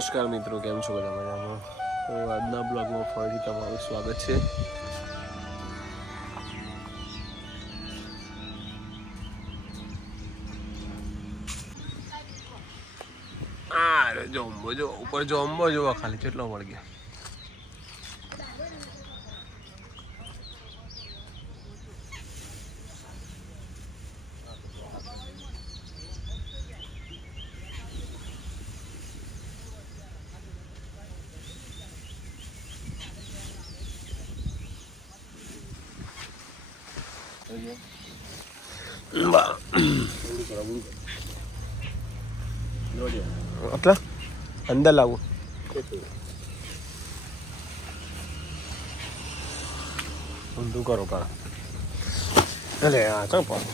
નમસ્કાર મિત્રો, કેમ છો બધા મજામાં? તો આજના બ્લોગમાં ફરીથી તમારું સ્વાગત છે. આ જોમ્બો જો ઉપર જોમ્બો જોવા ખાલી કેટલો મળી ગયા. એટલે અંદર લાવું ઊંધું કરો પર અરે હા ચાલ પણ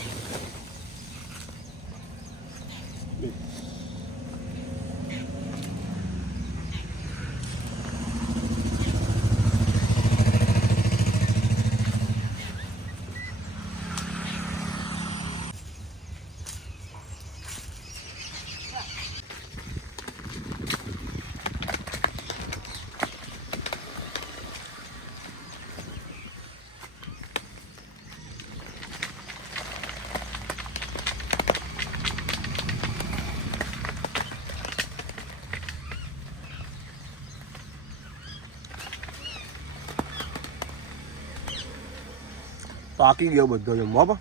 પાકી ગયો બધો જમવા પણ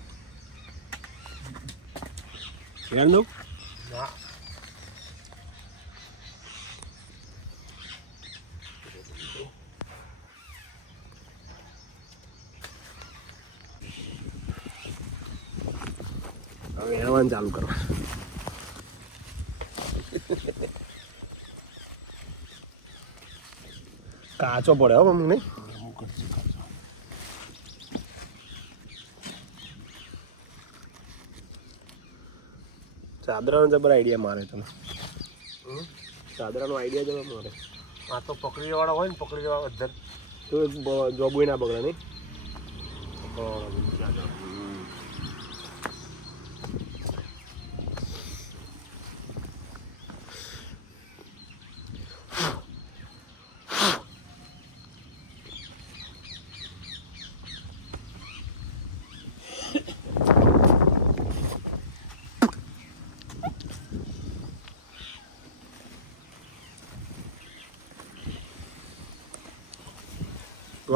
યાર દઉં હવે હેવાનું ચાલુ કરો. કાચો પડે હો મમ્મી નહીં ચાદરાનો જબર આઈડિયા મારે તમે ચાદરાનો આઈડિયા જબર મારે. આ તો પકડી વાળા હોય ને પકડી વાળા અધર તો જોબુય ના બગડે નહીં.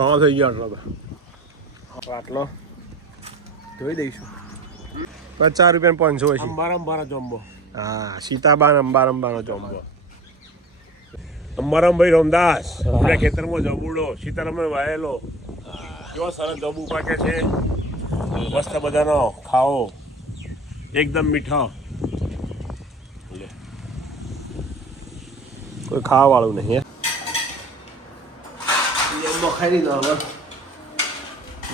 વાવા થઈ ગયો આટલો આટલો ધોઈ દઈશું. 50 રૂપિયા 500 છે. અંબારા જોમ્બો. હા સીતાબાન અંબારાનો જોમ્બો. અંબારામભાઈ રામદાસ આપણા ખેતરમાં જબુડો સીતારામભાઈ વાયેલો કેવો સરસ જબુ પાકે છે. મસ્ત બધાનો ખાઓ એકદમ મીઠો. કોઈ ખાવા વાળું નહીં. ખાઈ લીધો હવે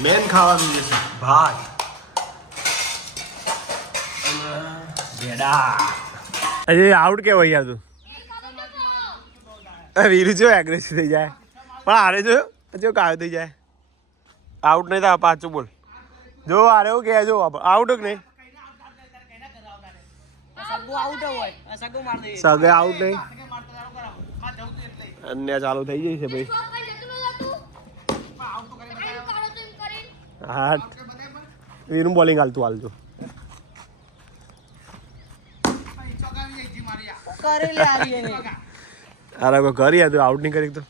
મેન ખાવાનું જે છે ભાત ભેડા. અરે આઉટ કેવાય યાર તું વીરુ જો એગ્રેસિવ થઈ જાય પણ હારે જો કાયો થઈ જાય. આઉટ નહીં થાય પાછું બોલ જો હારે એવું કે જો આઉટ કે નહીં સગે આઉટ નહીં અન્ય ચાલુ થઈ જાય છે ભાઈ. હા વીરું બોલિંગ હાલતું હાલતું અરે કોઈ કરી તું આઉટ નહીં કરી તો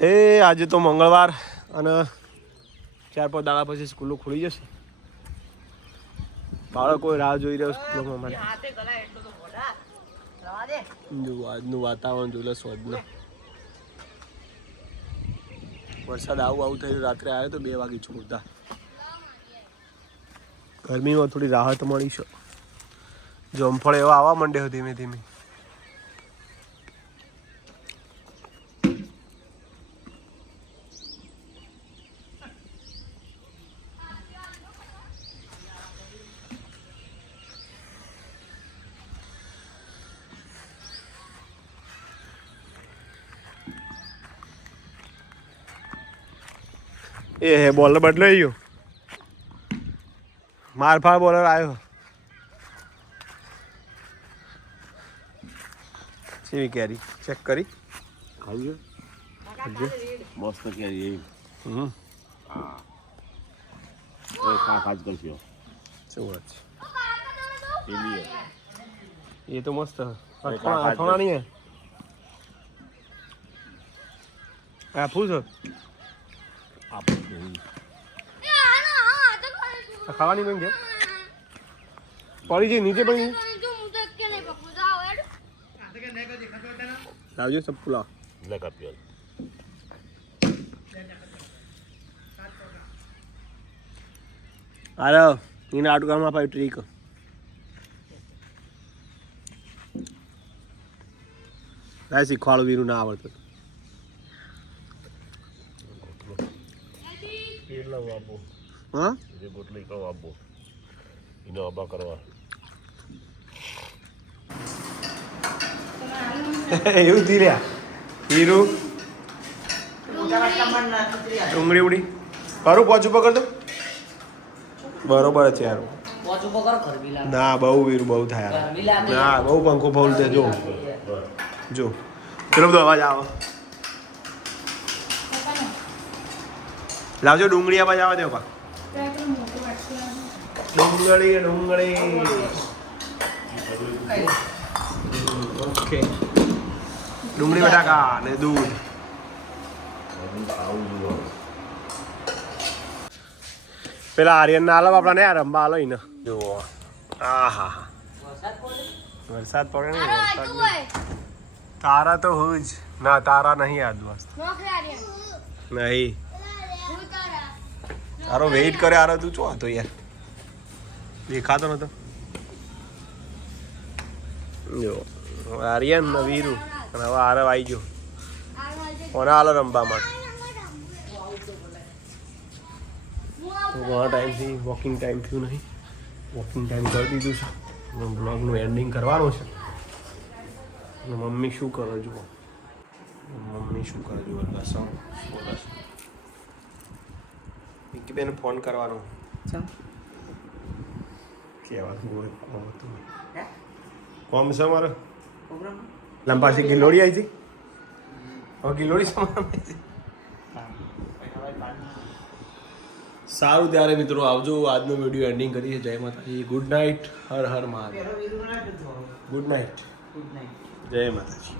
એ આજે તો મંગળવાર અને 4-5 દાડા પછી સ્કૂલો ખુલી જશે. બાળકો રાહ જોઈ રહ્યો સ્કૂલોમાં માટે. આજનું વાતાવરણ જોઈ લો સ્વદનું. વરસાદ આવું થયું. રાત્રે આવ્યો તો 2 વાગે છોડતા. ગરમીમાં થોડી રાહત મળી છે. જોમફળ એવા આવવા માંડ્યો ધીમે ધીમે. એ બોલ બદલાઈ ગયો મારફા બોલર આવ્યો. કેવી કેરી ચેક કરી? ખાવી મસ્ત કેરી. હા ખા જ કરશો. શું વાત છે? પેલી એ તો મસ્ત અથાણા નહીં આ ફૂલ છે ખાવાની પણ છે પડી જઈ નીચે પડી લાવજો સબ પુલાવ લે કાપ્યો. અરે એને આટુકામાં પાઈ ટ્રીક લાય શીખવાડું વીરું ના આવડતું. કેટલા વાપો હા એ બોટલી કહો આપો એનો આબા કરવા. એવું થી રહ્યા હીરું ડુંગળી ઉડી ખરું પોચું પકડ દો. બરોબર છે યાર. ના બહુ વીરું બહુ થાય ના બહુ પંખો ફોલ છે જો જો ચલો બધો અવાજ આવો. લાવજો ડુંગળી અવાજ આવે દેવા ડુંગળી ડુંગળી ઓકે ડુંગળી બટાકા ને દૂધ. પેલા આર્યન ના આલો આપણા ને રંબા આલો ને જુઓ. હા હા હા વરસાદ પડે ને વરસાદ તારા તો હું જ ના તારા નહીં આજ મસ્ત નહીં તારો વેઇટ કરે આરો તું ચો હતો યાર દેખાતો નતો. જો આર્યન ને વીરુ અને હવે આરવ આવી ગયો ઓના આલો રમવા માટે. ઘણા ટાઈમથી વોકિંગ ટાઈમ થયું નહીં વોકિંગ ટાઈમ કરી દીધું છે. બ્લોગનું એન્ડિંગ કરવાનું છે. મમ્મી શું કરે જુઓ મમ્મી શું કરે જુઓ લસણ બોલે છે. વિકીબેન ફોન કરવાનો કહેવાનું કોમ છે મારે લંબાસી ગિલોડી આવી હતી હવે ગિલોડી સારું ત્યારે મિત્રો આવજો. આજનો વિડીયો એન્ડિંગ કરીએ. જય માતાજી. Good night. હર હર મહાદેવ. Good night. જય માતાજી.